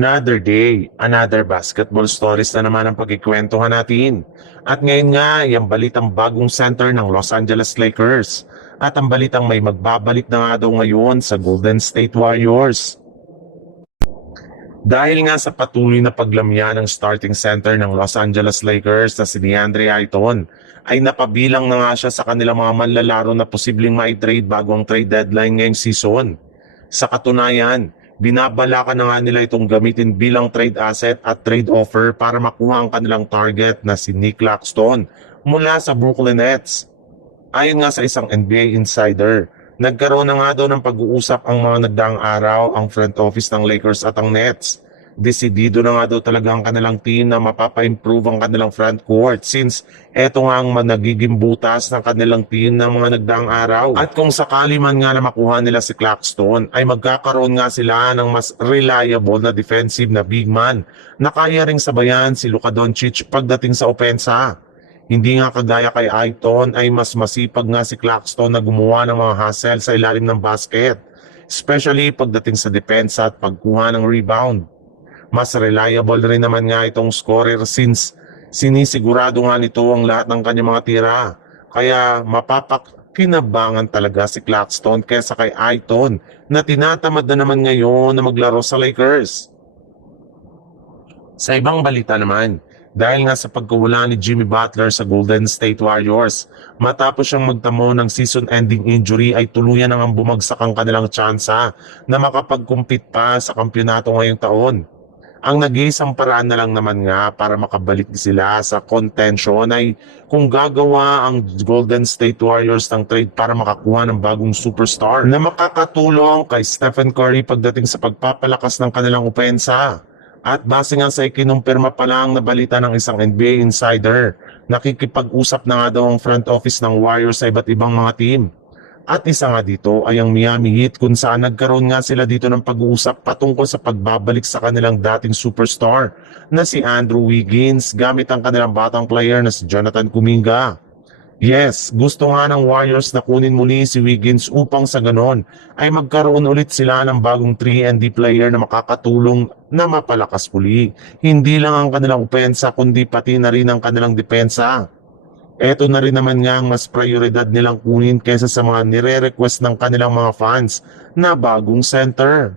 Another day, another basketball stories na naman ang pagkikwentuhan natin. At ngayon nga, yung balitang bagong center ng Los Angeles Lakers. At ang balitang may magbabalik na nga daw ngayon sa Golden State Warriors. Dahil nga sa patuloy na paglamya ng starting center ng Los Angeles Lakers na si DeAndre Ayton, ay napabilang na nga siya sa kanilang mga manlalaro na posibleng ma-trade bago ang trade deadline ngayong season. Sa katunayan, binabalakan na nga nila itong gamitin bilang trade asset at trade offer para makuha ang kanilang target na si Nick Claxton mula sa Brooklyn Nets. Ayon nga sa isang NBA insider, nagkaroon na nga daw ng pag-uusap ang mga nagdaang araw ang front office ng Lakers at ang Nets. Desidido na nga daw talaga ang kanilang team na mapapa-improve ang kanilang front court since eto nga ang nagiging butas ng kanilang team ng mga nagdaang araw. At kung sakali man nga na makuha nila si Claxton, ay magkakaroon nga sila ng mas reliable na defensive na big man na kaya ring sabayan si Luka Doncic pagdating sa opensa. Hindi nga kagaya kay Ayton ay mas masipag nga si Claxton na gumawa ng mga hustle sa ilalim ng basket, especially pagdating sa depensa at pagkuha ng rebound. Mas reliable rin naman nga itong scorer since sinisigurado nga nito ang lahat ng kanyang mga tira. Kaya mapapakinabangan talaga si Claxton kesa kay Ayton na tinatamad na naman ngayon na maglaro sa Lakers. Sa ibang balita naman, dahil nga sa pagkawala ni Jimmy Butler sa Golden State Warriors, matapos siyang magtamo ng season-ending injury ay tuluyan nang bumagsak ang kanilang tsansa na makapag-compete pa sa kampyonato ngayong taon. Ang nag-iisang paraan na lang naman nga para makabalik sila sa contention ay kung gagawa ang Golden State Warriors ng trade para makakuha ng bagong superstar na makakatulong kay Stephen Curry pagdating sa pagpapalakas ng kanilang opensa. At base nga sa ikinumpirma pa lang na balita ng isang NBA insider, nakikipag-usap na nga daw ang front office ng Warriors sa iba't ibang mga team. At isa nga dito ay ang Miami Heat kung saan nagkaroon nga sila dito ng pag-uusap patungkol sa pagbabalik sa kanilang dating superstar na si Andrew Wiggins gamit ang kanilang batang player na si Jonathan Kuminga. Yes, gusto nga ng Warriors na kunin muli si Wiggins upang sa ganon ay magkaroon ulit sila ng bagong 3-and-D player na makakatulong na mapalakas muli. Hindi lang ang kanilang opensa kundi pati na rin ang kanilang depensa. Eto na rin naman nga ang mas prioridad nilang kunin kaysa sa mga nire-request ng kanilang mga fans na bagong center.